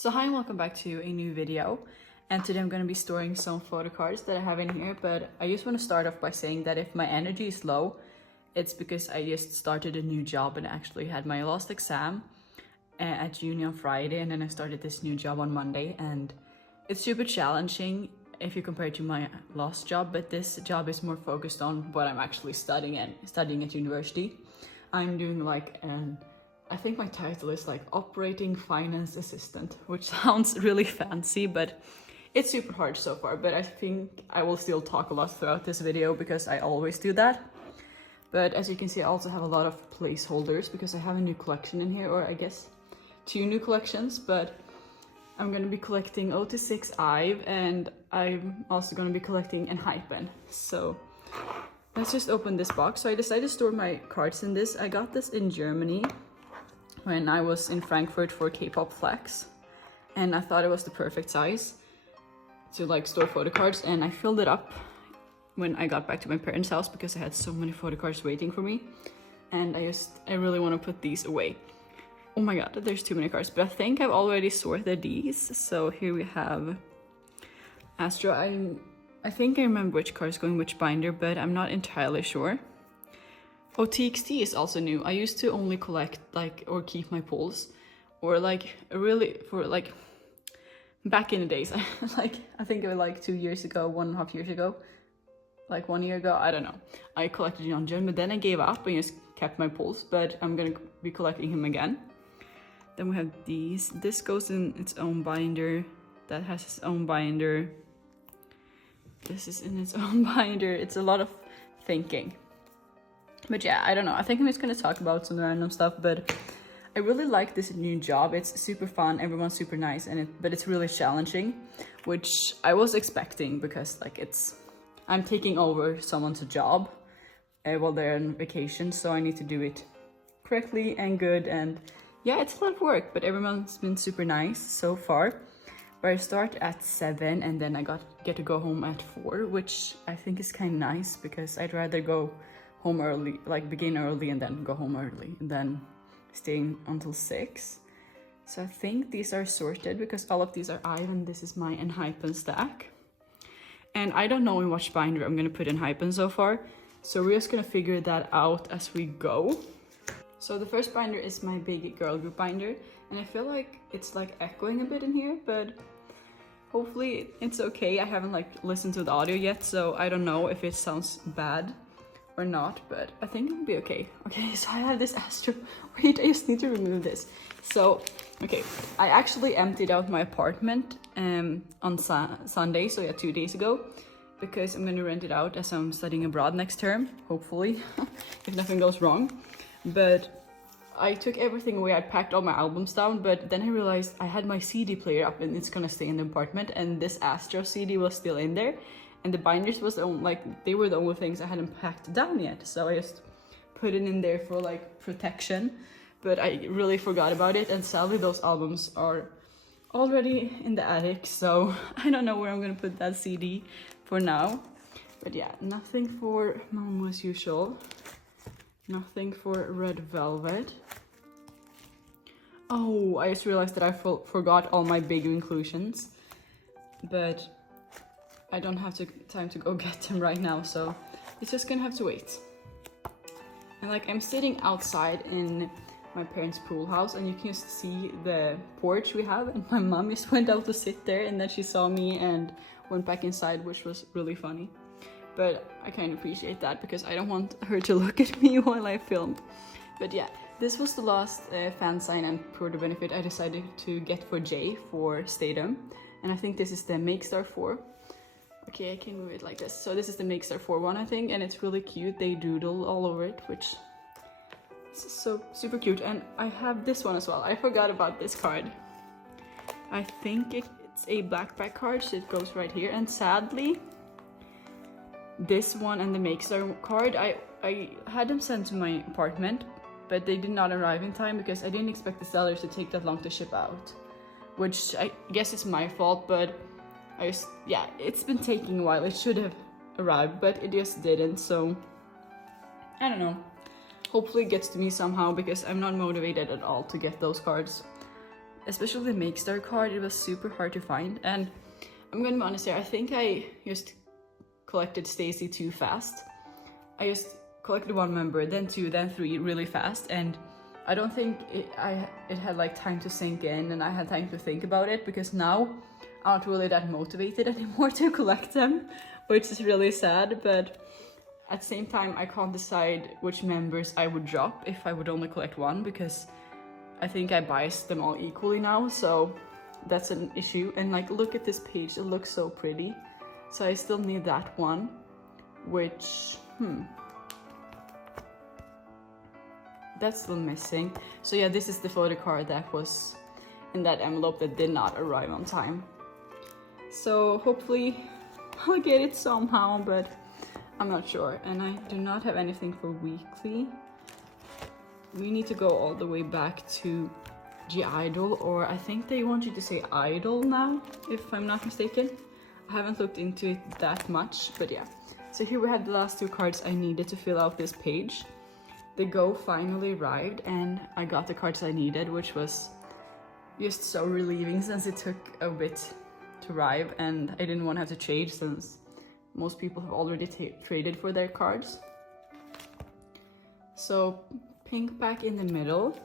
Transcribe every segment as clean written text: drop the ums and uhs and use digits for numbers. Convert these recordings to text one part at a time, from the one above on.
So hi and welcome back to a new video, and today I'm going to be storing some photo cards that I have in here, but I just want to start off by saying that if my energy is low, it's because I just started a new job and actually had my last exam at uni on Friday, and then I started this new job on Monday, and it's super challenging if you compare it to my last job, but this job is more focused on what I'm actually studying at university. I'm doing like I think my title is like Operating Finance Assistant, which sounds really fancy, but it's super hard so far. But I think I will still talk a lot throughout this video because I always do that. But as you can see, I also have a lot of placeholders because I have a new collection in here, or I guess 2 new collections, but I'm going to be collecting 0-6 IVE, and I'm also going to be collecting Enhypen. So let's just open this box. So I decided to store my cards in this. I got this in Germany when I was in Frankfurt for K-pop Flex, and I thought it was the perfect size to like store photo cards, and I filled it up when I got back to my parents' house because I had so many photo cards waiting for me, and I really want to put these away. Oh my god, there's too many cards, but I think I've already sorted these. So here we have Astro. I think I remember which card is going which binder, but I'm not entirely sure. Oh, TXT is also new. I used to only collect like or keep my pulls, or like really for like back in the days. Like I think it was like 2 years ago, 1.5 years ago, like 1 year ago. I don't know. I collected Yeon, but then I gave up and just kept my pulls. But I'm gonna be collecting him again. Then we have these. This goes in its own binder. That has its own binder. This is in its own binder. It's a lot of thinking. But yeah, I don't know. I think I'm just gonna talk about some random stuff, but I really like this new job. It's super fun. Everyone's super nice, but it's really challenging, which I was expecting because like I'm taking over someone's job while they're on vacation, so I need to do it correctly and good. And yeah, it's a lot of work, but everyone's been super nice so far. But I start at 7 and then I get to go home at 4, which I think is kind of nice because I'd rather go home early, like begin early and then go home early, and then staying until 6. So I think these are sorted because all of these are IVE, and this is my Enhypen stack. And I don't know in which binder I'm gonna put Enhypen so far, so we're just gonna figure that out as we go. So the first binder is my big girl group binder, and I feel like it's like echoing a bit in here, but hopefully it's okay. I haven't like listened to the audio yet, so I don't know if it sounds bad or not, but I think it'll be okay. Okay, so I have this Astro. Wait, I just need to remove this. So, okay, I actually emptied out my apartment on Sunday, so yeah, 2 days ago, because I'm gonna rent it out as I'm studying abroad next term, hopefully, if nothing goes wrong. But I took everything away. I packed all my albums down, but then I realized I had my CD player up and it's gonna stay in the apartment, and this Astro CD was still in there. And the binders was they were the only things I hadn't packed down yet, so I just put it in there for like protection. But I really forgot about it, and sadly those albums are already in the attic, so I don't know where I'm gonna put that CD for now. But yeah, nothing for Momo as usual. Nothing for Red Velvet. Oh, I just realized that I forgot all my big inclusions, but I don't have time to go get them right now, so it's just gonna have to wait. And like I'm sitting outside in my parents' pool house, and you can just see the porch we have, and my mom just went out to sit there, and then she saw me and went back inside, which was really funny. But I kind of appreciate that because I don't want her to look at me while I film. But yeah, this was the last fan sign and product benefit I decided to get for Jay for Stadium, and I think this is the Make Star 4. Okay, I can move it like this. So this is the Make Star 4 one, I think, and it's really cute. They doodle all over it, which is so super cute. And I have this one as well. I forgot about this card. I think it's a backpack card, so it goes right here. And sadly, this one and the Make Star card, I had them sent to my apartment, but they did not arrive in time because I didn't expect the sellers to take that long to ship out, which I guess is my fault, but yeah, it's been taking a while. It should have arrived, but it just didn't, so I don't know. Hopefully it gets to me somehow because I'm not motivated at all to get those cards. especially the Make Star card, it was super hard to find. And I'm gonna be honest here, I think I just collected Stacy too fast. I just collected 1 member, then 2, then 3 really fast, and I don't think it had like time to sink in and I had time to think about it, because now I'm not really that motivated anymore to collect them, which is really sad. But at the same time, I can't decide which members I would drop if I would only collect 1, because I think I biased them all equally now, so that's an issue. And like, look at this page, it looks so pretty. So I still need that one, which, that's still missing. So yeah, this is the photo card that was in that envelope that did not arrive on time. So hopefully I'll get it somehow, but I'm not sure. And I do not have anything for weekly. We need to go all the way back to G-Idol, or I think they want you to say Idol now, if I'm not mistaken. I haven't looked into it that much, but yeah. So here we have the last 2 cards I needed to fill out this page. The Go finally arrived and I got the cards I needed, which was just so relieving since it took a bit to arrive and I didn't want to have to trade since most people have already traded for their cards. So pink back in the middle.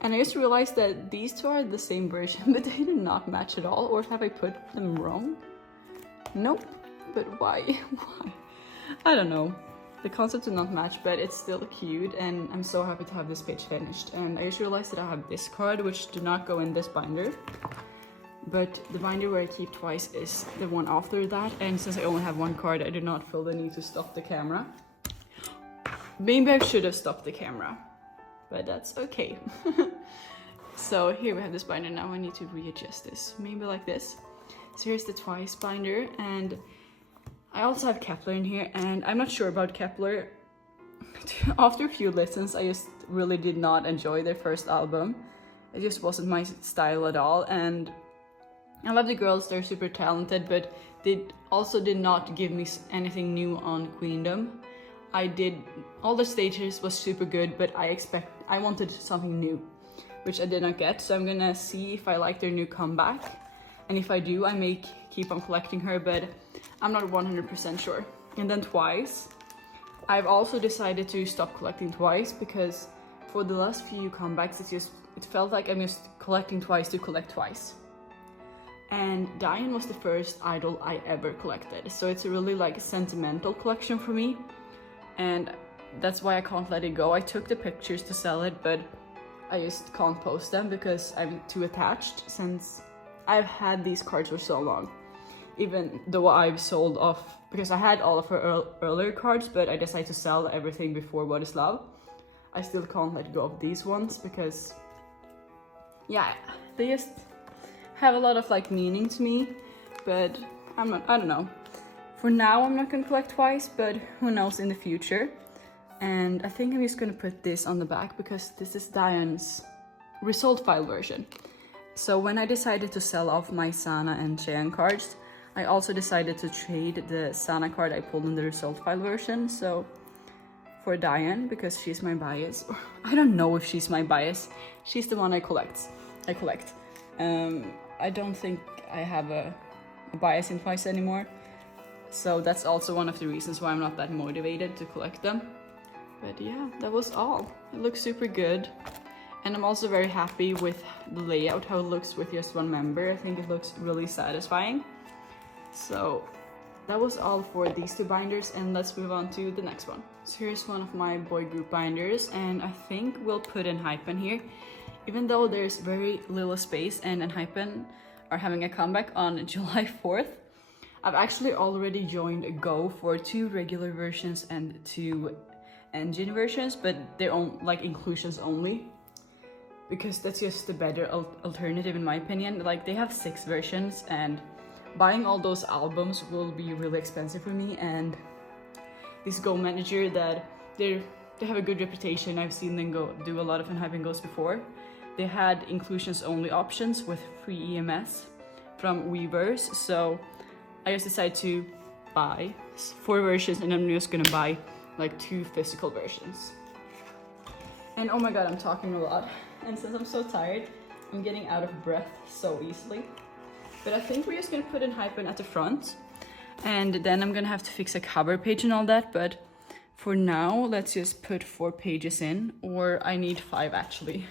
And I just realized that these 2 are the same version, but they did not match at all. Or have I put them wrong? Nope. But why? Why? I don't know. The concept did not match, but it's still cute, and I'm so happy to have this page finished. And I just realized that I have this card, which do not go in this binder. But the binder where I keep twice is the one after that, and since I only have 1 card, I do not feel the need to stop the camera. Maybe I should have stopped the camera, but that's okay. So here we have this binder. Now I need to readjust this, maybe like this. So here's the twice binder, and I also have Kepler in here, and I'm not sure about Kepler. After a few listens, I just really did not enjoy their first album. It just wasn't my style at all, and I love the girls, they're super talented, but they also did not give me anything new on Queendom. All the stages was super good, but I wanted something new, which I did not get. So I'm gonna see if I like their new comeback, and if I do, I may keep on collecting her, but I'm not 100% sure. And then twice, I've also decided to stop collecting twice, because for the last few comebacks, it felt like I'm just collecting twice to collect twice. And Diane was the first idol I ever collected, so it's a really like sentimental collection for me, and that's why I can't let it go. I took the pictures to sell it, but I just can't post them because I'm too attached, since I've had these cards for so long. Even though I've sold off, because I had all of her earlier cards, but I decided to sell everything before What Is Love. I still can't let go of these ones because, yeah, they just have a lot of like meaning to me, but I don't know. For now, I'm not gonna collect twice, but who knows in the future. And I think I'm just gonna put this on the back because this is Diane's result file version. So when I decided to sell off my Sana and Taeyong cards, I also decided to trade the Sana card I pulled in the result file version. So for Diane, because she's my bias. I don't know if she's my bias. She's the one I collect. I don't think I have a bias in Twice anymore. So that's also one of the reasons why I'm not that motivated to collect them. But yeah, that was all. It looks super good. And I'm also very happy with the layout, how it looks with just one member. I think it looks really satisfying. So that was all for these 2 binders, and let's move on to the next one. So here's one of my boy group binders, and I think we'll put Enhypen here. Even though there's very little space and Enhypen are having a comeback on July 4th, I've actually already joined Go for 2 regular versions and 2 engine versions, but they're like inclusions only, because that's just the better alternative in my opinion. Like, they have 6 versions, and buying all those albums will be really expensive for me. And this Go manager, that they have a good reputation. I've seen them do a lot of Enhypen Goes before. They had inclusions only options with free EMS from Weverse, so I just decided to buy 4 versions, and I'm just gonna buy like 2 physical versions. And oh my god, I'm talking a lot, and since I'm so tired, I'm getting out of breath so easily. But I think we're just gonna put Enhypen at the front, and then I'm gonna have to fix a cover page and all that, but for now, let's just put 4 pages in, or I need 5 actually.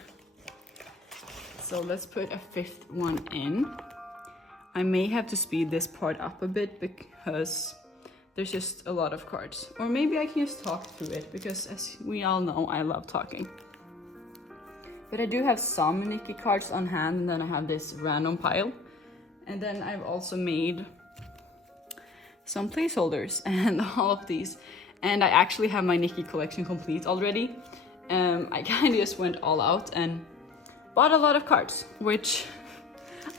So let's put a 5th one in. I may have to speed this part up a bit because there's just a lot of cards. Or maybe I can just talk through it, because as we all know, I love talking. But I do have some NCT cards on hand, and then I have this random pile. And then I've also made some placeholders and all of these. And I actually have my NCT collection complete already. I kind of just went all out and bought a lot of cards, which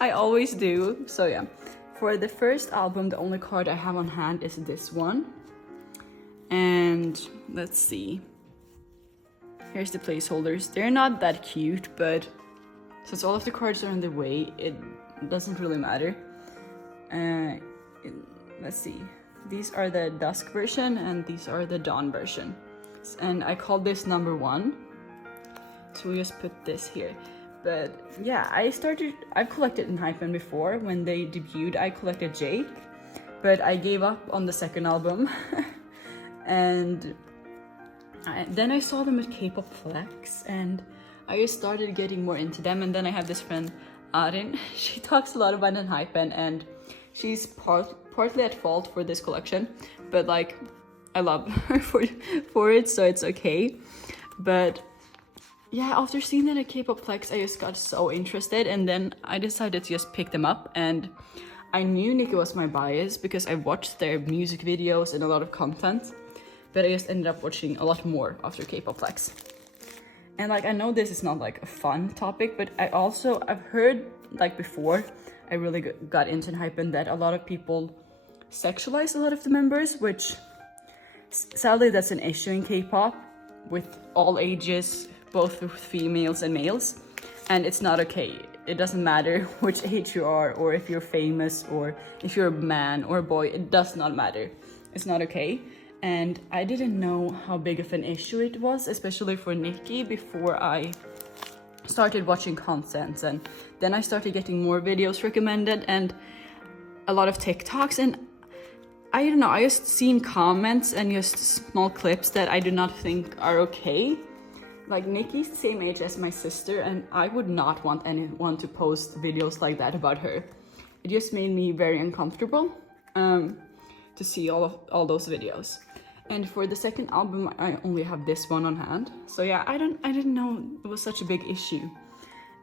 I always do. So yeah, for the first album, the only card I have on hand is this one. And let's see. Here's the placeholders. They're not that cute, but since all of the cards are in the way, it doesn't really matter. Let's see. These are the dusk version and these are the dawn version. And I called this number 1. So we just put this here. But yeah, I've collected Enhypen before. When they debuted, I collected Jake. But I gave up on the second album. And then I saw them at K-pop Flex, and I just started getting more into them. And then I have this friend, Arin. She talks a lot about Enhypen, and she's partly at fault for this collection, but like I love her for it, so it's okay. But yeah, after seeing them at K-pop Flex, I just got so interested, and then I decided to just pick them up. And I knew NCT was my bias because I watched their music videos and a lot of content, but I just ended up watching a lot more after K-pop Flex. And like, I know this is not like a fun topic, but I've heard like before I really got into Enhypen that a lot of people sexualize a lot of the members, which sadly that's an issue in K-pop with all ages, both with females and males, and it's not okay. It doesn't matter which age you are, or if you're famous, or if you're a man or a boy, it does not matter. It's not okay. And I didn't know how big of an issue it was, especially for NCT, before I started watching content. And then I started getting more videos recommended and a lot of TikToks, and I don't know, I just seen comments and just small clips that I do not think are okay. Like, NCT's the same age as my sister, and I would not want anyone to post videos like that about her. It just made me very uncomfortable to see all those videos. And for the second album, I only have this one on hand. So yeah, I didn't know it was such a big issue.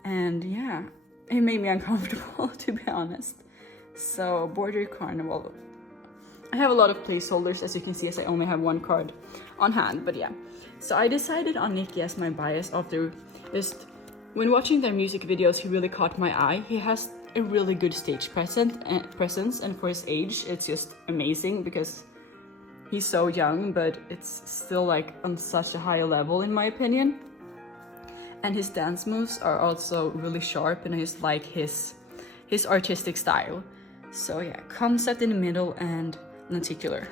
And yeah, it made me uncomfortable, to be honest. So Border Carnival. I have a lot of placeholders, as you can see, as I only have one card on hand, but yeah. So I decided on NCT as my bias after just, when watching their music videos, he really caught my eye. He has a really good stage presence, and for his age, it's just amazing because he's so young, but it's still like on such a high level in my opinion. And his dance moves are also really sharp, and I just like his artistic style. So yeah, concept in the middle and lenticular.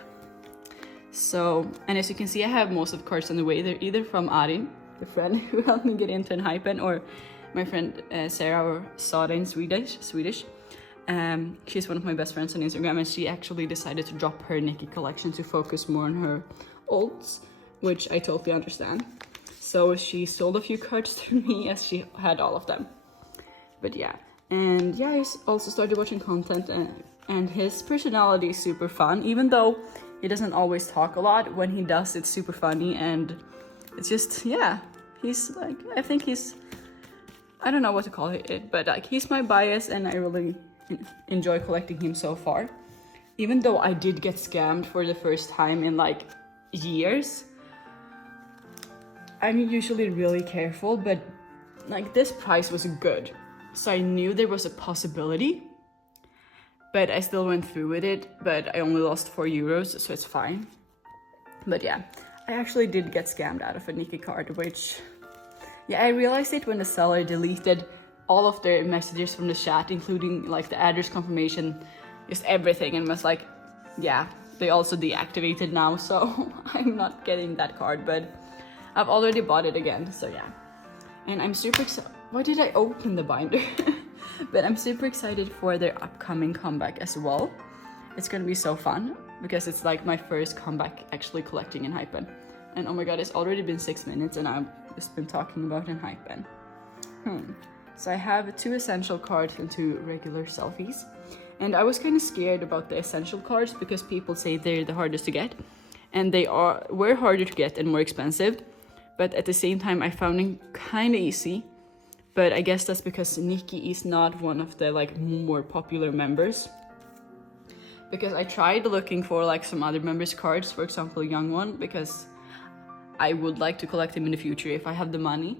So, and as you can see, I have most of the cards on the way. They're either from Arin, the friend who helped me get into Enhypen, or my friend Sarah, or Sara in Swedish. She's one of my best friends on Instagram, and she actually decided to drop her NCT collection to focus more on her olds, which I totally understand. So she sold a few cards to me as she had all of them. But yeah, and yeah, I also started watching content, and his personality is super fun, even though he doesn't always talk a lot. When he does, it's super funny, and it's just, yeah, he's like, I think he's, I don't know what to call it, but like, he's my bias, and I really enjoy collecting him so far. Even though I did get scammed for the first time in like years, I'm usually really careful, but like, this price was good, so I knew there was a possibility, but I still went through with it. But I only lost 4 euros, so it's fine. But yeah, I actually did get scammed out of a NCT card, which, yeah, I realized it when the seller deleted all of their messages from the chat, including like the address confirmation, just everything, and was like, yeah, they also deactivated now, so I'm not getting that card, but I've already bought it again, so yeah. And I'm super Why did I open the binder? But I'm super excited for their upcoming comeback as well. It's gonna be so fun because it's like my first comeback actually collecting Enhypen. And oh my god, it's already been 6 minutes and I've just been talking about Enhypen. So I have 2 essential cards and 2 regular selfies. And I was kind of scared about the essential cards because people say they're the hardest to get. And they were harder to get and more expensive. But at the same time, I found them kind of easy. But I guess that's because Nikki is not one of the like more popular members. Because I tried looking for like some other members' cards, for example, Young One, because I would like to collect him in the future if I have the money.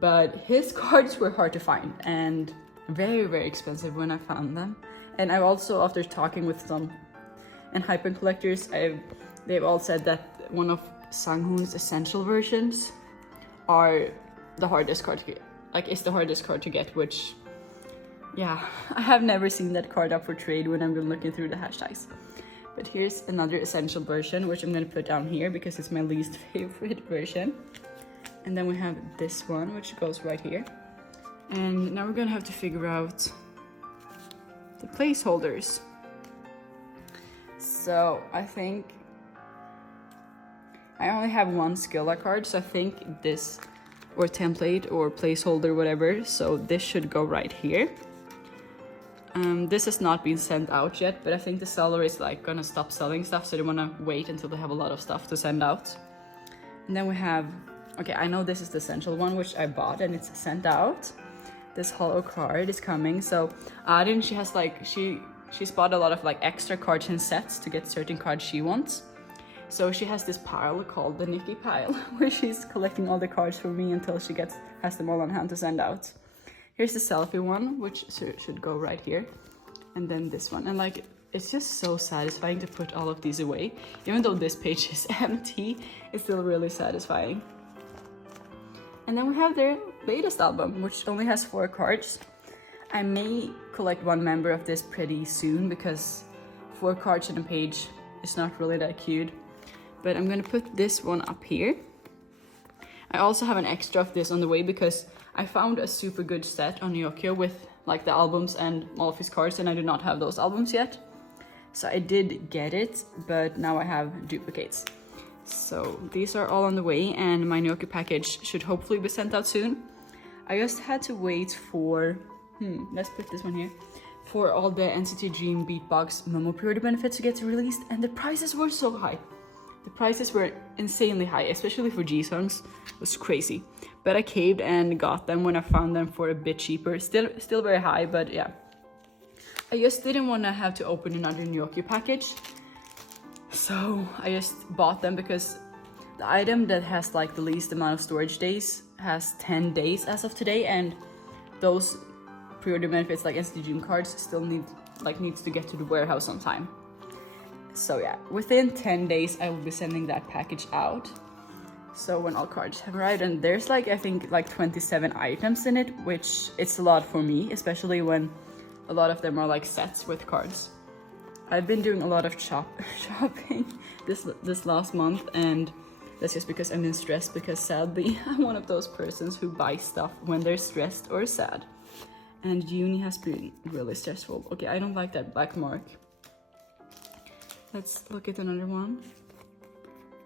But his cards were hard to find and very, very expensive when I found them. And I've also, after talking with some Enhypen collectors, they've all said that one of Sanghoon's essential versions are the hardest card to get. Like, it's the hardest card to get, which, yeah, I have never seen that card up for trade when I've been looking through the hashtags. But here's another essential version, which I'm gonna put down here because it's my least favorite version. And then we have this one, which goes right here. And now we're gonna have to figure out the placeholders. So I think I only have 1 Skilla card, so I think this, or template or placeholder, whatever, so this should go right here. This has not been sent out yet, but I think the seller is like gonna stop selling stuff, so they wanna wait until they have a lot of stuff to send out. And then we have, okay, I know this is the essential one, which I bought and it's sent out. This hollow card is coming. So Arin, she has like, she's bought a lot of like extra cards and sets to get certain cards she wants. So she has this pile called the Nikki pile, where she's collecting all the cards for me until she has them all on hand to send out. Here's the selfie one, which should go right here. And then this one. And like, it's just so satisfying to put all of these away. Even though this page is empty, it's still really satisfying. And then we have their latest album, which only has 4 cards. I may collect 1 member of this pretty soon because 4 cards on a page is not really that cute. But I'm gonna put this one up here. I also have an extra of this on the way because I found a super good set on Yokio with like the albums and all of his cards, and I do not have those albums yet. So I did get it, but now I have duplicates. So these are all on the way, and my Yokio package should hopefully be sent out soon. I just had to wait for, let's put this one here, for all the NCT Dream Beatbox Momo pre-order benefits to get released, and the prices were so high. The prices were insanely high, especially for G-songs. It was crazy. But I caved and got them when I found them for a bit cheaper. Still very high, but yeah. I just didn't want to have to open another Yokio package. So I just bought them because the item that has like the least amount of storage days has 10 days as of today, and those pre-order benefits like NCT Dream cards still needs to get to the warehouse on time. So yeah, within 10 days I will be sending that package out. So when all cards have arrived, and there's like, I think like 27 items in it, which it's a lot for me, especially when a lot of them are like sets with cards. I've been doing a lot of shopping this last month, and that's just because I've been stressed, because sadly I'm one of those persons who buy stuff when they're stressed or sad. And uni has been really stressful. Okay, I don't like that black mark. Let's look at another one.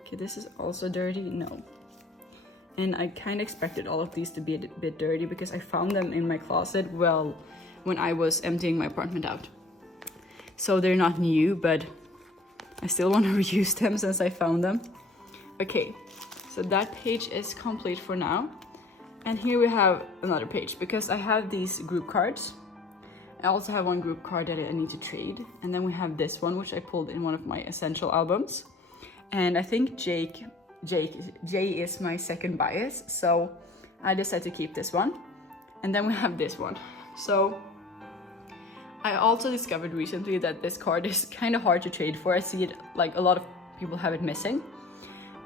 Okay, this is also dirty. No. And I kind of expected all of these to be a bit dirty because I found them in my closet, well, when I was emptying my apartment out. So they're not new, but I still want to reuse them since I found them. Okay, so that page is complete for now. And here we have another page because I have these group cards. I also have one group card that I need to trade. And then we have this one, which I pulled in one of my essential albums. And I think Jay is my second bias, so I decided to keep this one. And then we have this one. So I also discovered recently that this card is kind of hard to trade for. I see it, like a lot of people have it missing.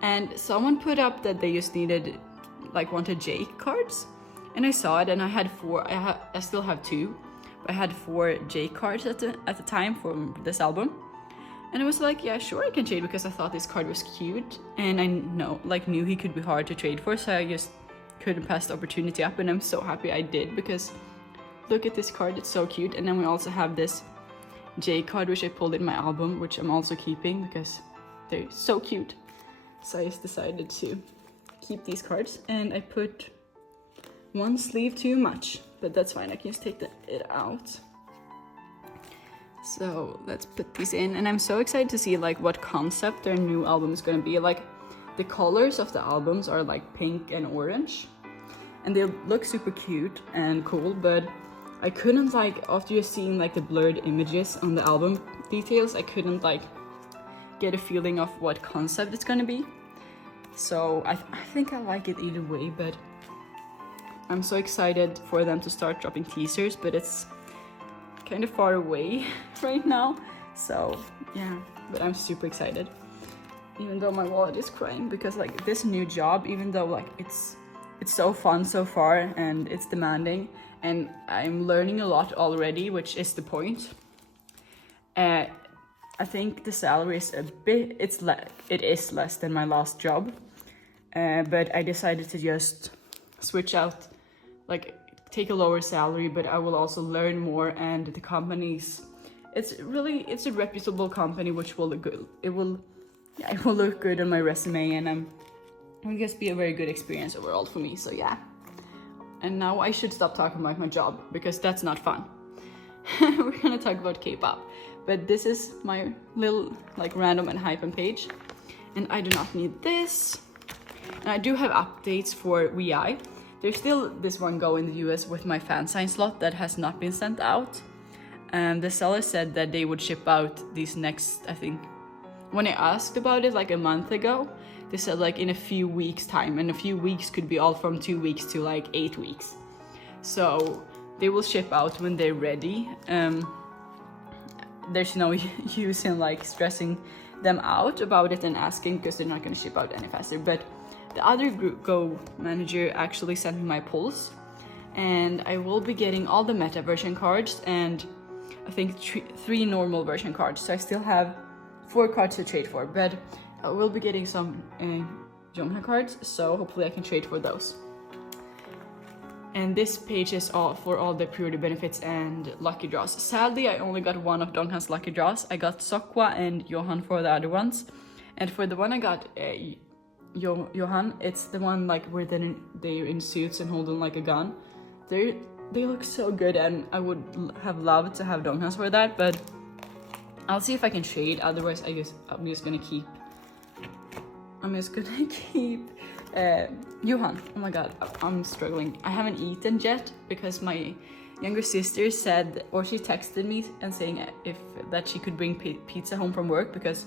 And someone put up that they just wanted J cards. And I saw it, and I had 4, I still have 2. I had 4 J cards at the time for this album. And I was like, yeah, sure, I can trade, because I thought this card was cute. And I knew he could be hard to trade for, so I just couldn't pass the opportunity up, and I'm so happy I did, because look at this card, it's so cute. And then we also have this J card, which I pulled in my album, which I'm also keeping because they're so cute. So I just decided to keep these cards, and I put one sleeve too much, but that's fine, I can just take it out. So let's put these in, and I'm so excited to see like what concept their new album is gonna be. Like the colors of the albums are like pink and orange, and they look super cute and cool, but I couldn't like, after just seeing like the blurred images on the album details, I couldn't like get a feeling of what concept it's gonna be. So I think I like it either way, but I'm so excited for them to start dropping teasers, but it's kind of far away right now. So yeah, but I'm super excited, even though my wallet is crying, because like this new job, even though like it's so fun so far and it's demanding and I'm learning a lot already, which is the point. I think the salary is a bit, it is less than my last job, but I decided to just switch out, like take a lower salary, but I will also learn more, and the companies, it's a reputable company, which will look good. It will look good on my resume, and it will just be a very good experience overall for me. So yeah, and now I should stop talking about my job because that's not fun. We're gonna talk about K-pop, but this is my little like random Enhypen page, and I do not need this. And I do have updates for WayV. There's still this one go in the US with my fan sign slot that has not been sent out. The seller said that they would ship out these next, I think, when I asked about it like a month ago, they said like in a few weeks time, and a few weeks could be all from 2 weeks to like 8 weeks. So they will ship out when they're ready. There's no use in like stressing them out about it and asking, because they're not going to ship out any faster. But the other Go manager actually sent me my pulls, and I will be getting all the meta version cards and I think three normal version cards. So I still have 4 cards to trade for, but I will be getting some Jonghyun cards, so hopefully I can trade for those. And this page is all for all the pre-order benefits and lucky draws. Sadly, I only got one of Donghan's lucky draws. I got Seokwa and Johan for the other ones, and for the one I got Johan, it's the one like where they're in suits and holding like a gun. They look so good, and I would have loved to have Donghan's for that, but I'll see if I can trade. Otherwise, I'm just gonna keep Johan. Oh my god, I'm struggling. I haven't eaten yet because my younger sister said, or she texted me and saying that she could bring pizza home from work, because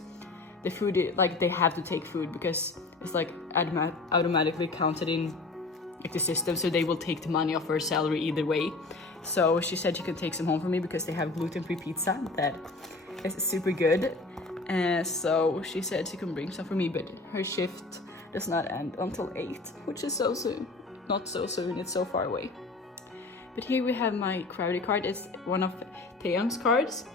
the food, like they have to take food because it's like automatically counted in like the system, so they will take the money off her salary either way. So she said she could take some home for me because they have gluten-free pizza that is super good. So she said she can bring some for me, but her shift does not end until 8, which is so soon. Not so soon, it's so far away. But here we have my Gravity card. It's one of Taeyong's cards,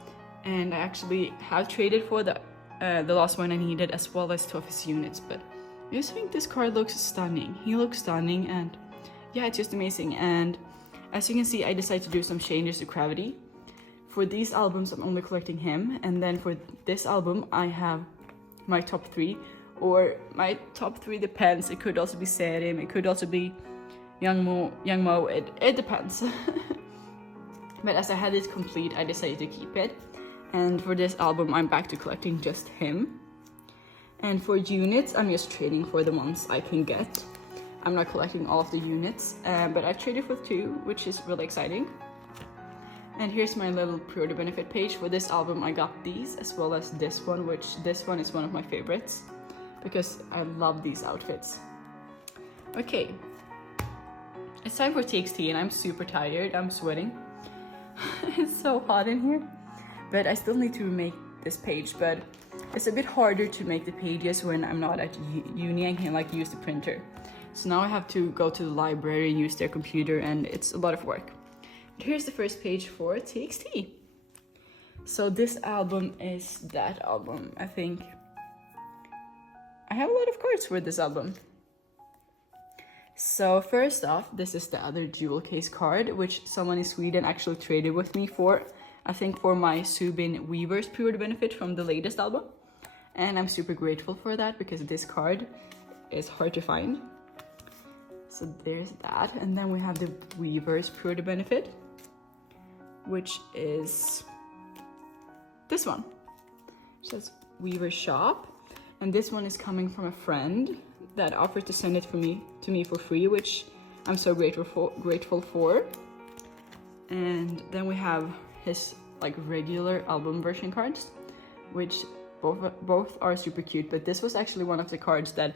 and I actually have traded for the last one I needed, as well as 2 of his units. But I just think this card looks stunning. He looks stunning, and yeah, it's just amazing. And as you can see, I decided to do some changes to Gravity. For these albums, I'm only collecting him, and then for this album, I have my top 3, or my top 3 depends. It could also be Serim, it could also be Youngmo. It depends. But as I had it complete, I decided to keep it. And for this album, I'm back to collecting just him. And for units, I'm just trading for the ones I can get. I'm not collecting all of the units, but I've traded for 2, which is really exciting. And here's my little pre-order benefit page. For this album, I got these, as well as this one, which this one is one of my favorites, because I love these outfits. Okay, it's time for TXT, and I'm super tired. I'm sweating. It's so hot in here. But I still need to make this page, but it's a bit harder to make the pages when I'm not at uni and can like use the printer. So now I have to go to the library and use their computer, and it's a lot of work. Here's the first page for TXT. So this album is that album. I think I have a lot of cards for this album. So first off, this is the other jewel case card, which someone in Sweden actually traded with me for, I think for my Subin Weavers pre-order benefit from the latest album. And I'm super grateful for that because this card is hard to find. So there's that. And then we have the Weavers pre-order benefit, which is this one. It says Weaver Shop. And this one is coming from a friend that offered to send it to me for free, which I'm so grateful for. And then we have his like regular album version cards, which both are super cute. But this was actually one of the cards that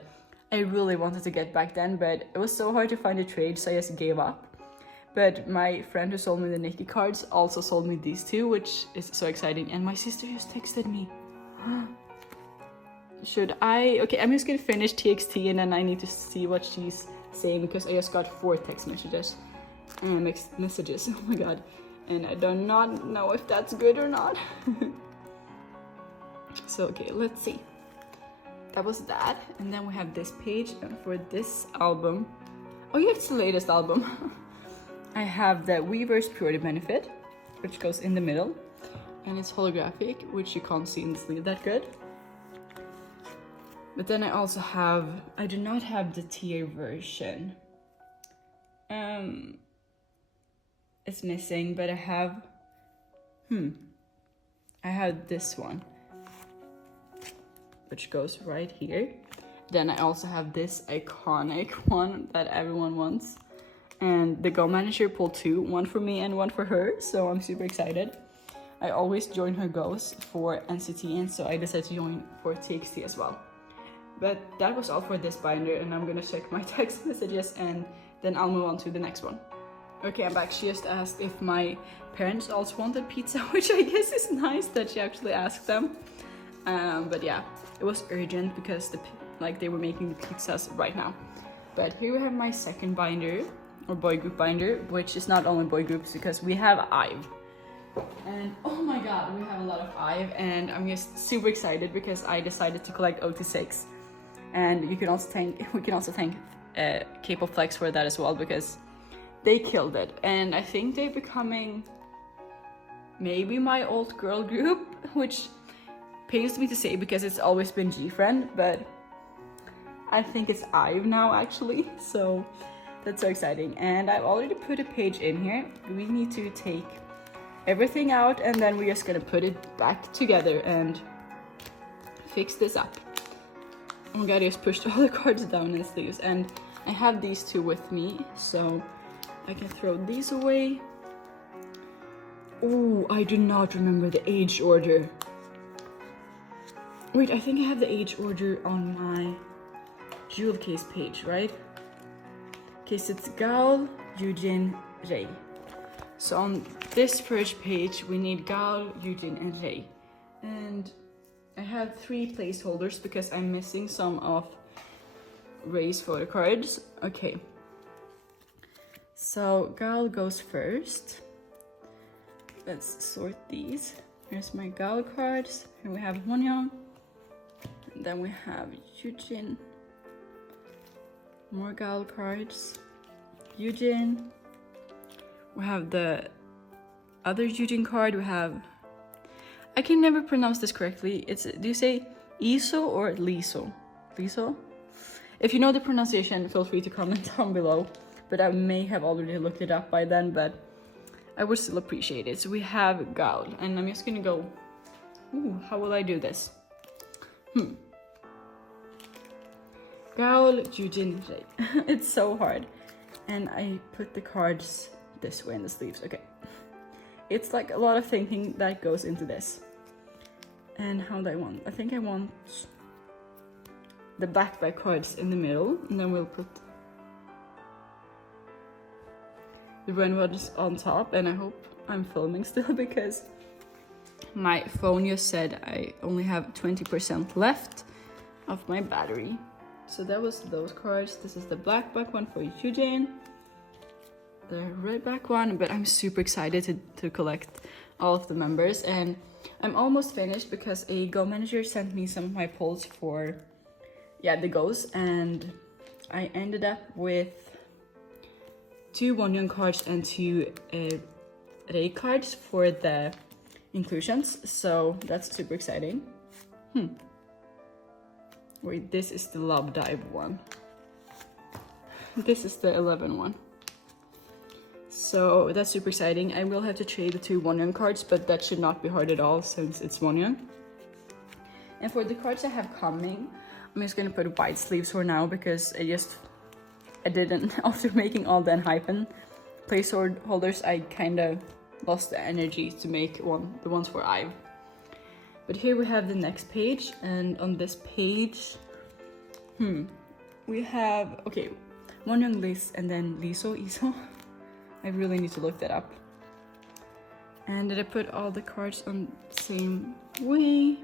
I really wanted to get back then, but it was so hard to find a trade, so I just gave up. But my friend who sold me the Nikki cards also sold me these two, which is so exciting. And my sister just texted me. Should I? Okay, I'm just gonna finish TXT and then I need to see what she's saying because I just got 4 text messages and messages. Oh my god. And I do not know if that's good or not. So, okay, let's see. That was that. And then we have this page. And for this album, oh yeah, it's the latest album. I have the Weavers pre-order benefit, which goes in the middle. And it's holographic, which you can't see in the sleeve that good. But then I also have, I do not have the TA version. It's missing, but I have, I have this one, which goes right here. Then I also have this iconic one that everyone wants. And the Go Manager pulled 2, one for me and one for her, so I'm super excited. I always join her goes for NCT, and so I decided to join for TXT as well. But that was all for this binder, and I'm gonna check my text messages and then I'll move on to the next one. Okay, I'm back. She just asked if my parents also wanted pizza, which I guess is nice that she actually asked them. But yeah, it was urgent because they were making the pizzas right now. But here we have my second binder, or boy group binder, which is not only boy groups because we have IVE. And oh my god, we have a lot of IVE, and I'm just super excited because I decided to collect OT6. And we can also thank K-pop Flex for that as well because they killed it. And I think they're becoming maybe my old girl group, which pains me to say because it's always been G-Friend, but I think it's IVE now actually. So that's so exciting. And I've already put a page in here. We need to take everything out and then we're just gonna put it back together and fix this up. Oh my god, I just pushed all the cards down in sleeves, and I have these 2 with me, so I can throw these away. Oh, I do not remember the age order. Wait, I think I have the age order on my jewel case page, right? Okay, so it's Gal, Yujin, Ray. So on this first page, we need Gal, Yujin, and Ray. And I have 3 placeholders because I'm missing some of Ray's photo cards. Okay. So Gal goes first. Let's sort these. Here's my Gal cards. Here we have Wonyoung. And then we have Yujin. More Gal cards. Yujin. We have the other Yujin card. We have, I can never pronounce this correctly. Do you say Iso or Liso? Liso? If you know the pronunciation, feel free to comment down below. But I may have already looked it up by then, but I would still appreciate it. So we have Gal, and I'm just gonna go, ooh, how will I do this? Gal, Yujin, Ray. It's so hard. And I put the cards this way in the sleeves, okay. It's like a lot of thinking that goes into this. And how do I want? I think I want the back cards in the middle, and then we'll put the red ones on top. And I hope I'm filming still because my phone just said I only have 20% left of my battery. So that was those cards. This is the black back one for Yujin, the red back one, but I'm super excited to collect all of the members, and I'm almost finished because a Go Manager sent me some of my polls for the goes, and I ended up with 2 Wonyoung cards and 2 Rei cards for the inclusions, so that's super exciting. Wait, this is the Love Dive one. This is the 11 one. So that's super exciting. I will have to trade the 2 Wonyoung cards, but that should not be hard at all since it's Wonyoung. And for the cards I have coming, I'm just gonna put white sleeves for now because I didn't, after making all the Enhypen placeholders, I kind of lost the energy to make the ones for IVE. But here we have the next page, and on this page, we have, okay, Wonyoung Liz and then Iso. I really need to look that up. And did I put all the cards on the same way?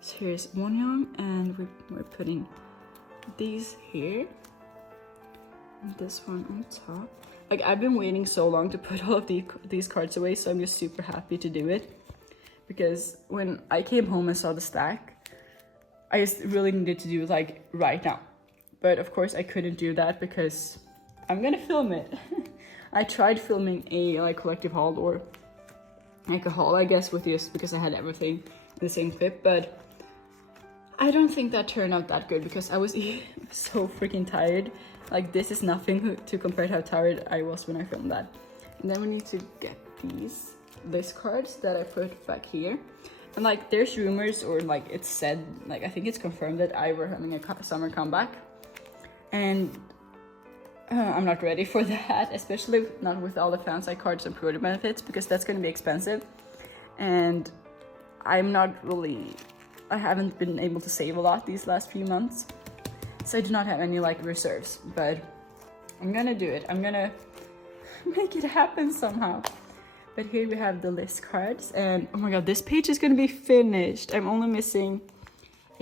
So here's Wonyoung, and we're putting these here. And this one on top. Like, I've been waiting so long to put all of these cards away, so I'm just super happy to do it. Because when I came home and saw the stack, I just really needed to do it like right now. But of course I couldn't do that because I'm gonna film it. I tried filming a like collective haul or like a haul, I guess, with just because I had everything in the same clip, but I don't think that turned out that good because I was so freaking tired. Like, this is nothing to compare to how tired I was when I filmed that. And then we need to get these list cards that I put back here. And like, there's rumors, or like it's said, like I think it's confirmed that I were having a summer comeback. And I'm not ready for that, especially not with all the fansite cards and pre-order benefits, because that's going to be expensive. And I'm not really, I haven't been able to save a lot these last few months. So I do not have any like reserves, but I'm gonna do it. I'm gonna make it happen somehow. But here we have the list cards, and oh my god, this page is gonna be finished. I'm only missing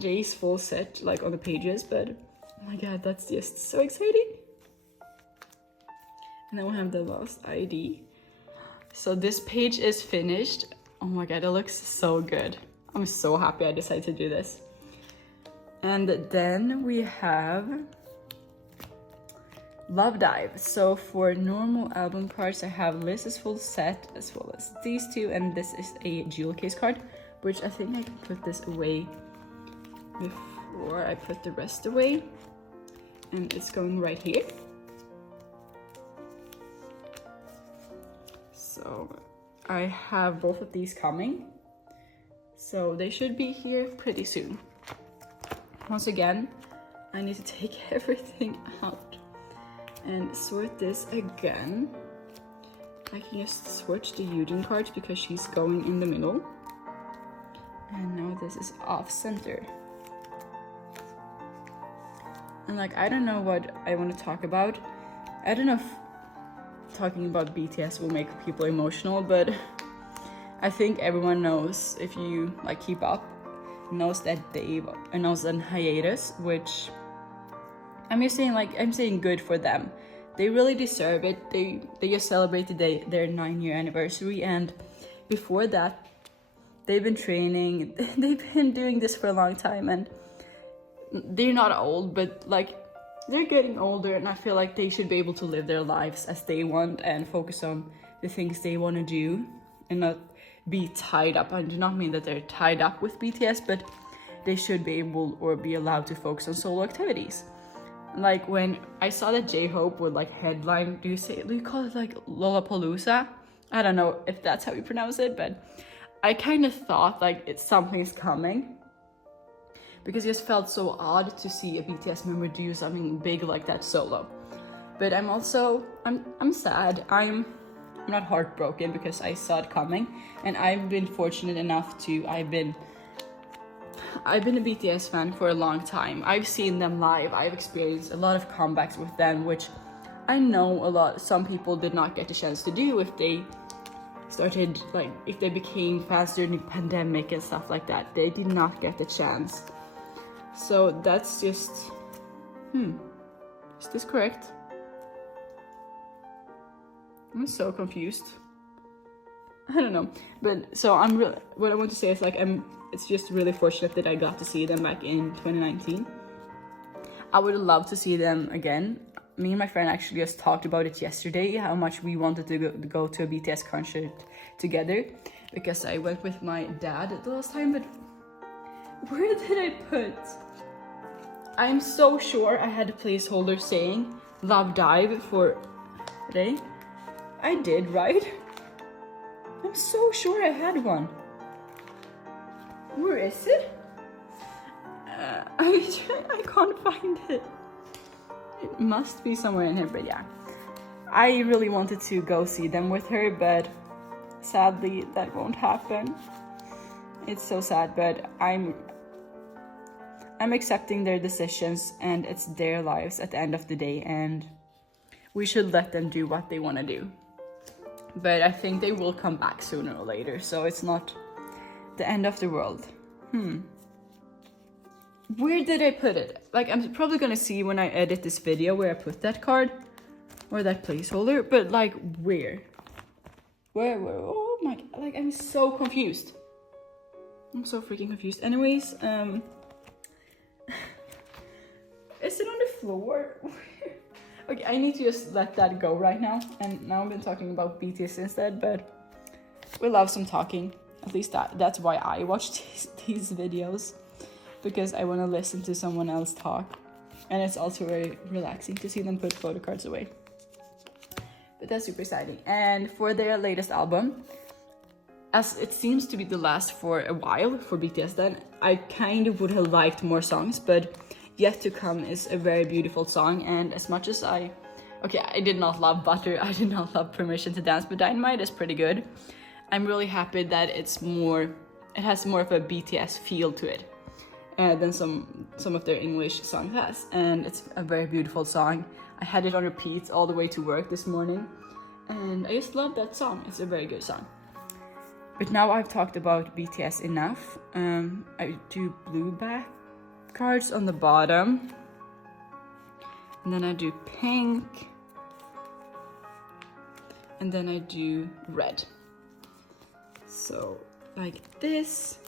Rei's full set like on the pages, but oh my god, that's just so exciting. And then we'll have the last ID. So this page is finished. Oh my god, it looks so good. I'm so happy I decided to do this. And then we have Love Dive. So for normal album cards, I have Liz's full set as well as these two, and this is a jewel case card, which I think I can put this away before I put the rest away. And it's going right here. So I have both of these coming. So they should be here pretty soon. Once again, I need to take everything out and sort this again. I can just switch the Eugene cards because she's going in the middle. And now this is off center. And like, I don't know what I want to talk about. I don't know if talking about BTS will make people emotional, but I think everyone knows, if you like keep up, knows that they've announced an hiatus, which I'm saying good for them. They really deserve it. They just celebrated their 9-year anniversary, and before that they've been training. They've been doing this for a long time, and they're not old, but like they're getting older, and I feel like they should be able to live their lives as they want and focus on the things they want to do and not be tied up. I do not mean that they're tied up with BTS, but they should be able or be allowed to focus on solo activities. Like when I saw that J-Hope would like headline, do you call it like Lollapalooza? I don't know if that's how you pronounce it, but I kind of thought like something's coming, because it just felt so odd to see a BTS member do something big like that solo. But I'm sad. I'm not heartbroken because I saw it coming, and I've been fortunate enough to I've been a BTS fan for a long time. I've seen them live. I've experienced a lot of comebacks with them, which I know some people did not get the chance to do if they started, like, if they became fans during the pandemic and stuff like that. They did not get the chance. So that's just, is this correct? I'm so confused. I don't know, but so what I want to say is like it's just really fortunate that I got to see them back in 2019. I would love to see them again. me and my friend actually just talked about it yesterday, how much we wanted to go to a BTS concert together, because I went with my dad the last time, but where did I put? I'm so sure I had a placeholder saying Love Dive for today. I did, right? I'm so sure I had one. Where is it? I can't find it. It must be somewhere in here, but yeah. I really wanted to go see them with her, but sadly that won't happen. It's so sad, but I'm accepting their decisions, and it's their lives at the end of the day, and we should let them do what they want to do. But I think they will come back sooner or later, so it's not the end of the world. Where did I put it? Like, I'm probably gonna see when I edit this video where I put that card or that placeholder, but like where? Oh my god, like I'm so confused. I'm so freaking confused. Anyways, is it on the floor? Okay, I need to just let that go right now. And now I've been talking about BTS instead, but we love some talking. At least that's why I watch these videos, because I want to listen to someone else talk. And it's also very relaxing to see them put photo cards away. But that's super exciting. And for their latest album, as it seems to be the last for a while for BTS, then I kind of would have liked more songs, but Yet to Come is a very beautiful song. And as much as I did not love Butter, I did not love Permission to Dance, but Dynamite is pretty good. I'm really happy that it has more of a BTS feel to it than some of their English songs has. And it's a very beautiful song. I had it on repeat all the way to work this morning, and I just love that song. It's a very good song. But now I've talked about BTS enough. I do blue back cards on the bottom, and then I do pink, and then I do red. So like this,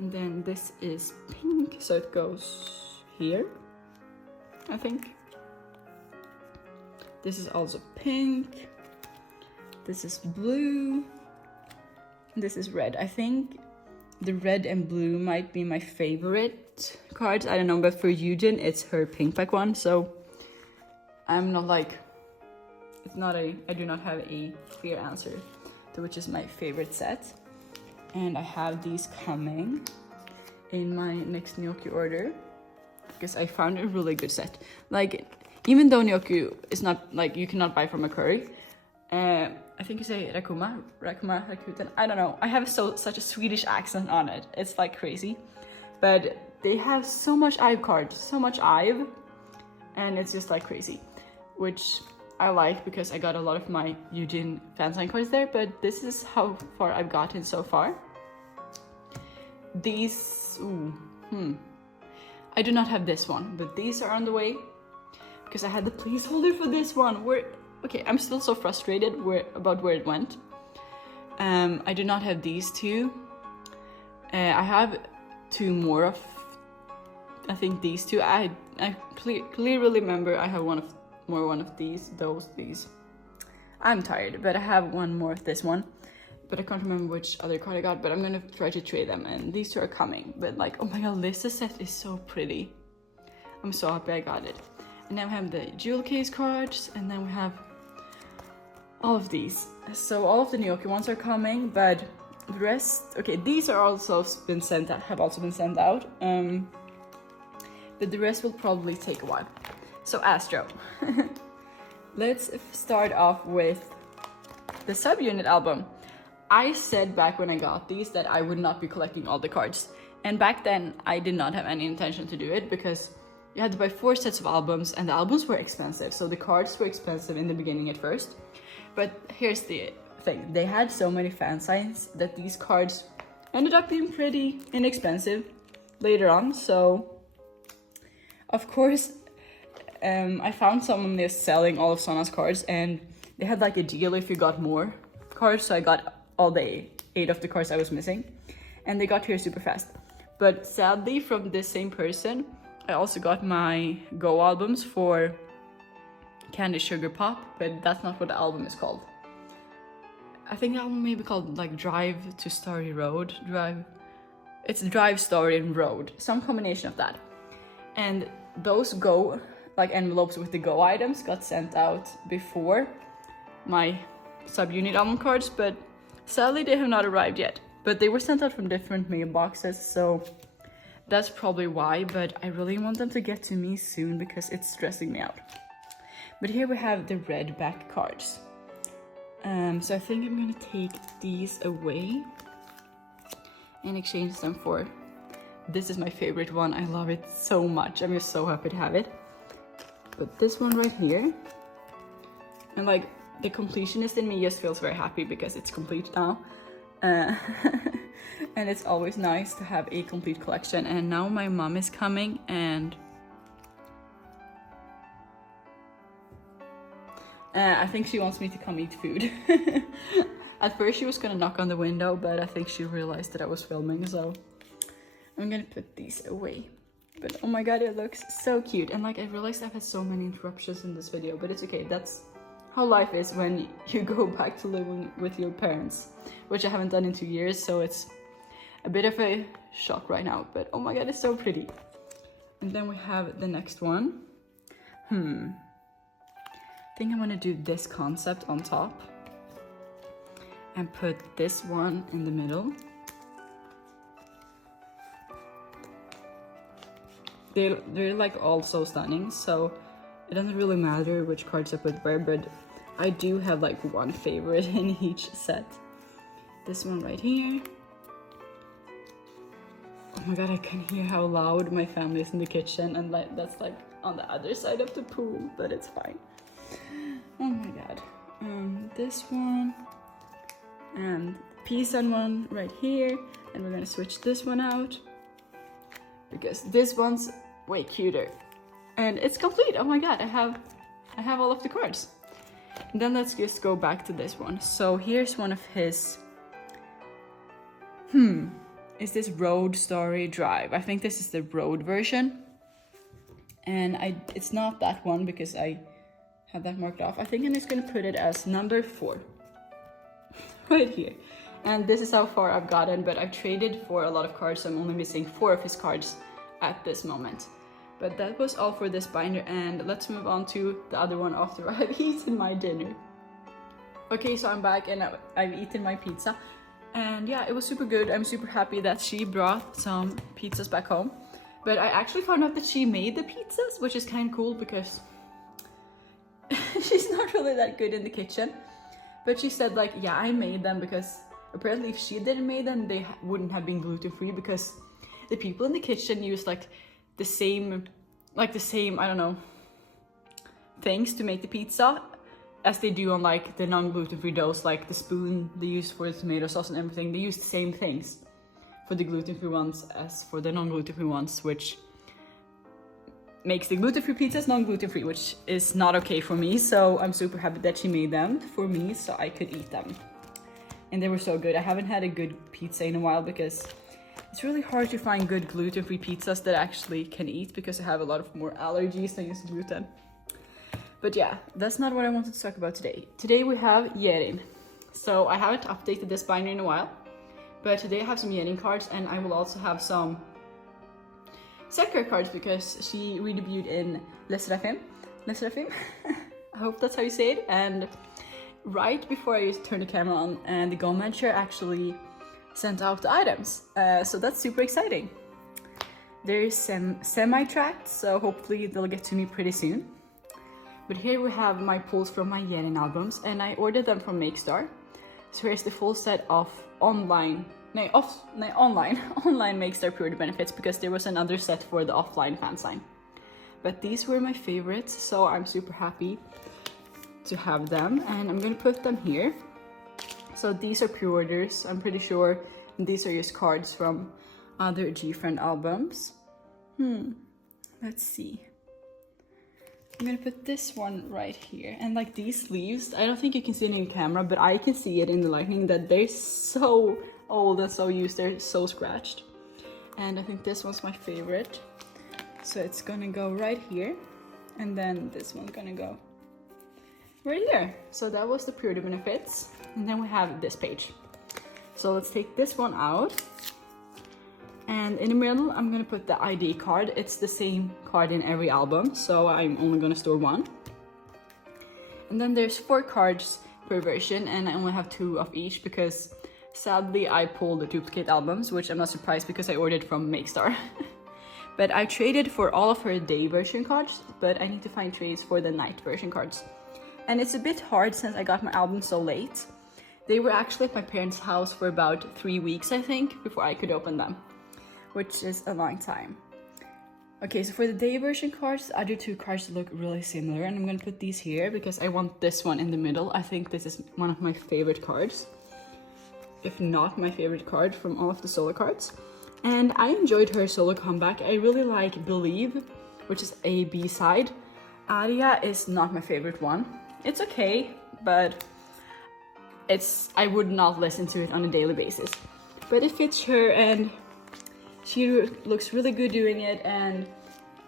and then this is pink, so it goes here, I think. This is also pink, this is blue, and this is red. I think the red and blue might be my favorite cards. I don't know, but for Yujin, it's her pink pack one, so I'm not like, I do not have a clear answer to which is my favorite set. And I have these coming in my next Gnocchi order, because I found a really good set. Like, even though Gnocchi is not, like, you cannot buy from a curry, I think you say Rakuma, Rakuten, I don't know. I have such a Swedish accent on it. It's like crazy. But they have so much IVE cards, so much IVE, and it's just like crazy, which I like because I got a lot of my Yujin fansign cards there, but this is how far I've gotten so far. These, I do not have this one, but these are on the way because I had the placeholder for this one. Okay, I'm still so frustrated about where it went. I do not have these two. I have two more of, I think these two. I clearly remember I have one of these. I'm tired, but I have one more of this one. But I can't remember which other card I got, but I'm gonna try to trade them, and these two are coming. But like, oh my god, this set is so pretty. I'm so happy I got it. And then we have the jewel case cards, and then we have all of these. So all of the Gnocchi ones are coming, but the rest, okay, these are also been sent out, have also been sent out. But the rest will probably take a while. So Astro. Let's start off with the subunit album. I said back when I got these that I would not be collecting all the cards. And back then I did not have any intention to do it because you had to buy 4 sets of albums and the albums were expensive. So the cards were expensive in the beginning at first. But here's the thing. They had so many fan signs that these cards ended up being pretty inexpensive later on. So of course, I found someone there selling all of Sona's cards and they had like a deal if you got more cards. So I got all the 8 of the cards I was missing and they got here super fast. But sadly from this same person, I also got my Go albums for Candy Sugar Pop, but that's not what the album is called. I think the album may be called like Drive to Starry Road. It's Drive, Story and Road. Some combination of that. And those Go, like envelopes with the Go items, got sent out before my subunit album cards, but sadly they have not arrived yet. But they were sent out from different mailboxes, so that's probably why, but I really want them to get to me soon because it's stressing me out. But here we have the red back cards. So I think I'm gonna take these away and exchange them for, this is my favorite one. I love it so much. I'm just so happy to have it. But this one right here, and like the completionist in me just feels very happy because it's complete now. And it's always nice to have a complete collection. And now my mom is coming and I think she wants me to come eat food. At first she was gonna knock on the window, but I think she realized that I was filming, so I'm gonna put these away. But oh my god, it looks so cute. And like I realized I've had so many interruptions in this video, but it's okay. That's how life is when you go back to living with your parents, which I haven't done in 2 years, so it's a bit of a shock right now, but oh my god, it's so pretty. And then we have the next one. I think I'm gonna do this concept on top and put this one in the middle. They're like all so stunning, so it doesn't really matter which cards I put where, but I do have like one favorite in each set. This one right here. Oh my god, I can hear how loud my family is in the kitchen, and like that's like on the other side of the pool, but it's fine. Oh my god. This one and the peace sign one right here, and we're gonna switch this one out because this one's way cuter and it's complete. Oh my god, I have all of the cards. And then let's just go back to this one. So here's one of his is this Road, Story, Drive? I think this is the Road version, and it's not that one because I have that marked off. I think I'm just gonna put it as number 4 right here. And this is how far I've gotten, but I've traded for a lot of cards, so I'm only missing 4 of his cards at this moment. But that was all for this binder, and let's move on to the other one after I've eaten my dinner. Okay, so I'm back and I've eaten my pizza, and yeah, it was super good. I'm super happy that she brought some pizzas back home, but I actually found out that she made the pizzas, which is kind of cool because she's not really that good in the kitchen. But she said like, yeah, I made them because apparently if she didn't make them, they wouldn't have been gluten-free, because the people in the kitchen use like the same, I don't know, things to make the pizza as they do on like the non-gluten-free doughs, like the spoon they use for the tomato sauce and everything. They use the same things for the gluten-free ones as for the non-gluten-free ones, which makes the gluten-free pizzas non-gluten-free, which is not okay for me. So I'm super happy that she made them for me so I could eat them. And they were so good. I haven't had a good pizza in a while because it's really hard to find good gluten-free pizzas that I actually can eat, because I have a lot of more allergies than just gluten. But yeah, that's not what I wanted to talk about today. Today we have Yena. So I haven't updated this binder in a while, but today I have some Yena cards, and I will also have some Sakura cards because she redebuted in Enhypen. I hope that's how you say it. And right before I turned the camera on, and the Go manager actually sent out the items. So that's super exciting. There's some semi-tracked, so hopefully they'll get to me pretty soon. But here we have my pulls from my Yena albums, and I ordered them from Makestar. So here's the full set of online Makestar pre-order benefits, because there was another set for the offline fan sign. But these were my favorites, so I'm super happy to have them, and I'm gonna put them here. So these are pre-orders, I'm pretty sure. And these are just cards from other G-Friend albums. Let's see. I'm gonna put this one right here. And like these sleeves, I don't think you can see it in the camera, but I can see it in the lighting that they're so old and so used, they're so scratched. And I think this one's my favorite. So it's gonna go right here. And then this one's gonna go right here. So that was the purity benefits. And then we have this page. So let's take this one out. And in the middle, I'm gonna put the ID card. It's the same card in every album, so I'm only gonna store one. And then there's 4 cards per version, and I only have 2 of each because sadly I pulled the duplicate albums, which I'm not surprised because I ordered from Makestar. But I traded for all of her day version cards, but I need to find trades for the night version cards. And it's a bit hard since I got my album so late. They were actually at my parents' house for about 3 weeks, I think, before I could open them, which is a long time. Okay, so for the day version cards, the other 2 cards look really similar, and I'm gonna put these here because I want this one in the middle. I think this is one of my favorite cards, if not my favorite card from all of the solo cards. And I enjoyed her solo comeback. I really like Believe, which is a B-side. Aria is not my favorite one. It's okay, but I would not listen to it on a daily basis. But it fits her, and she looks really good doing it, and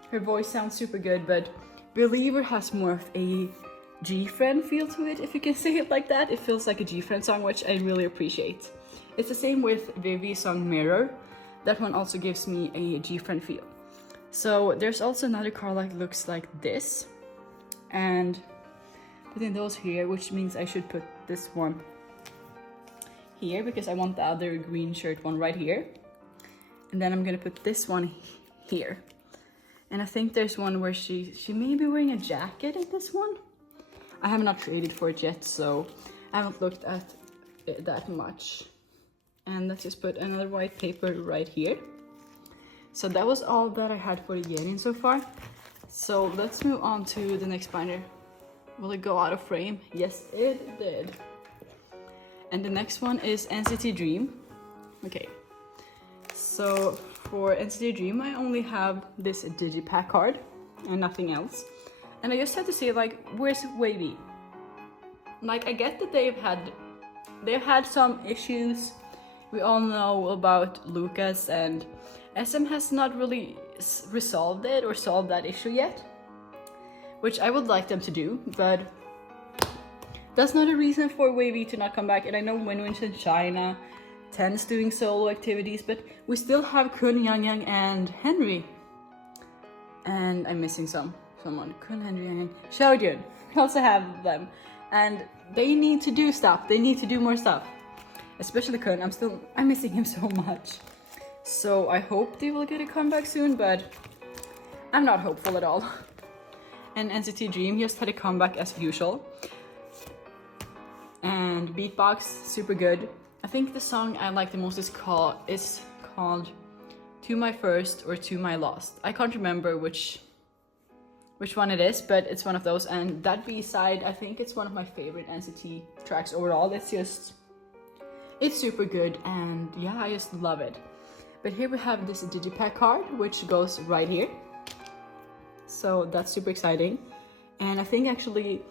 her voice sounds super good. But Believer has more of a G-Friend feel to it, if you can say it like that. It feels like a G-Friend song, which I really appreciate. It's the same with WayV's song Mirror. That one also gives me a G-Friend feel. So there's also another card that looks like this, and putting those here, which means I should put this one here because I want the other green shirt one right here. And then I'm gonna put this one here. And I think there's one where she may be wearing a jacket in this one. I have not traded for it yet, so I haven't looked at it that much. And let's just put another white paper right here. So that was all that I had for the Yena so far. So let's move on to the next binder. Will it go out of frame? Yes, it did. And the next one is NCT Dream. Okay. So for NCT Dream, I only have this digipack card and nothing else. And I just had to say, like, where's WayV? Like, I get that they've had some issues. We all know about Lucas, and SM has not really resolved it or solved that issue yet, which I would like them to do, but that's not a reason for WayV to not come back. And I know Winwinch and China, Ten's doing solo activities, but we still have Kun, Yang Yang, and Henry. And I'm missing someone. Kun, Henry, Yang Yang, Xiaojun. We also have them, and they need to do stuff. They need to do more stuff. Especially Kun. I'm missing him so much. So I hope they will get a comeback soon, but I'm not hopeful at all. And NCT Dream just had a comeback as usual. And beatbox, super good. I think the song I like the most is called To My First or To My Lost. I can't remember which one it is, but it's one of those. And that B-side, I think it's one of my favorite NCT tracks overall. It's super good, and yeah, I just love it. But here we have this digipack card, which goes right here. So that's super exciting. And I think actually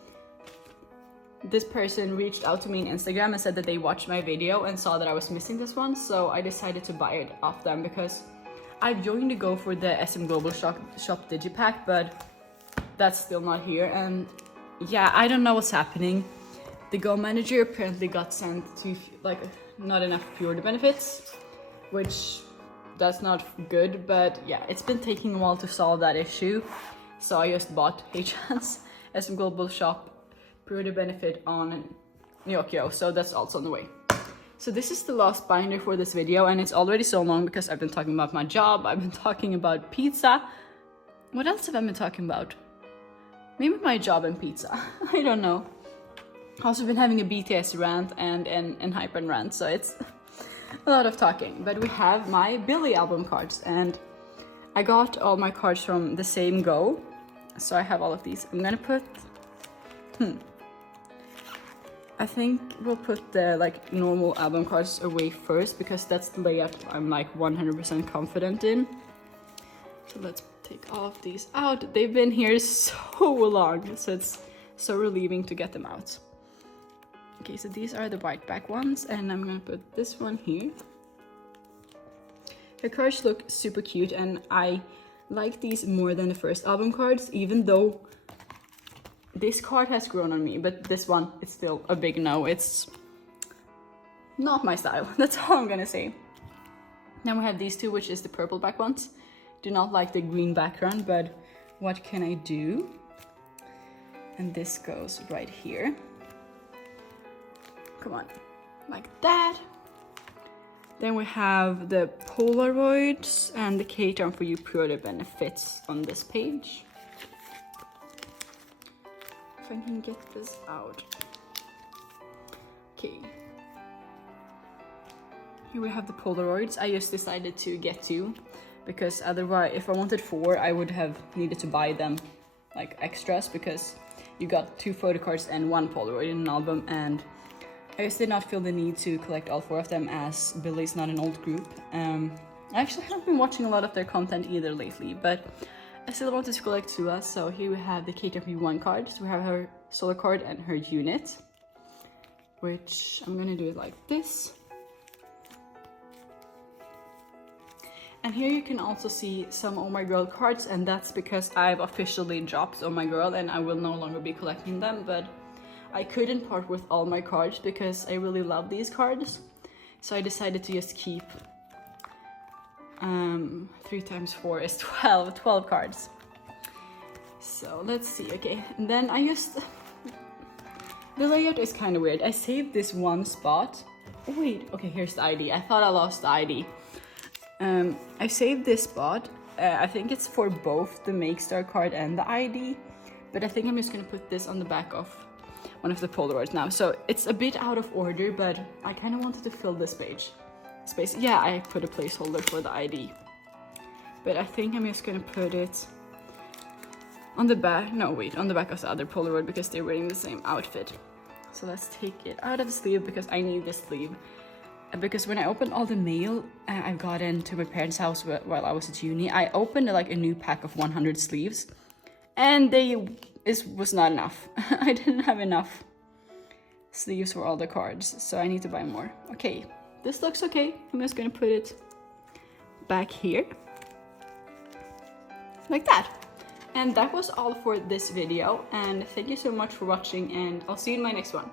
this person reached out to me on Instagram and said that they watched my video and saw that I was missing this one. So I decided to buy it off them because I've joined to go for the SM Global Shop digipack, but that's still not here. And yeah, I don't know what's happening. The Go Manager apparently got sent to not enough purity benefits, which that's not good, but yeah, it's been taking a while to solve that issue. So I just bought HN's SM Global Shop purity benefit on Nyokyo, so that's also on the way. So this is the last binder for this video, and it's already so long because I've been talking about my job, I've been talking about pizza. What else have I been talking about? Maybe my job and pizza. I don't know. I've also been having a BTS rant and an Enhypen rant, so it's a lot of talking. But we have my billlie album cards, and I got all my cards from the same go. So I have all of these. I'm gonna put... I think we'll put the normal album cards away first because that's the layout I'm 100% confident in. So let's take all of these out. They've been here so long, so it's so relieving to get them out. Okay, so these are the white back ones, and I'm gonna put this one here. The cards look super cute, and I like these more than the first album cards, even though this card has grown on me, but this one, it's still a big no. It's not my style. That's all I'm gonna say. Then we have these two, which is the purple back ones. Do not like the green background, but what can I do? And this goes right here. Come on, like that. Then we have the Polaroids and the K-term for you pure benefits on this page. If I can get this out. Okay. Here we have the Polaroids. I just decided to get 2 because otherwise, if I wanted 4, I would have needed to buy them like extras because you got 2 photo cards and 1 Polaroid in an album, and I just did not feel the need to collect all 4 of them as billie's not an old group. I actually haven't been watching a lot of their content either lately, but I still wanted to collect 2. So here we have the KTP1 card. So we have her solo card and her unit, which I'm gonna do it like this. And here you can also see some Oh My Girl cards, and that's because I've officially dropped Oh My Girl and I will no longer be collecting them, but I couldn't part with all my cards because I really love these cards. So I decided to just keep 3 times 4 is 12 cards. So let's see, okay. And then I just, the layout is kind of weird. I saved this one spot. Oh wait, okay, here's the ID. I thought I lost the ID. I saved this spot. I think it's for both the Make Star card and the ID, but I think I'm just gonna put this on the back of one of the Polaroids now. So it's a bit out of order, but I kind of wanted to fill this space. Yeah, I put a placeholder for the ID, but I think I'm just gonna put it on the back. No, wait, on the back of the other Polaroid because they're wearing the same outfit. So let's take it out of the sleeve because I need this sleeve. Because when I opened all the mail I've gotten to my parents' house while I was at uni, I opened like a new pack of 100 sleeves, and it was not enough. I didn't have enough sleeves for all the cards, so I need to buy more. Okay, this looks okay. I'm just gonna put it back here, like that. And that was all for this video, and thank you so much for watching, and I'll see you in my next one.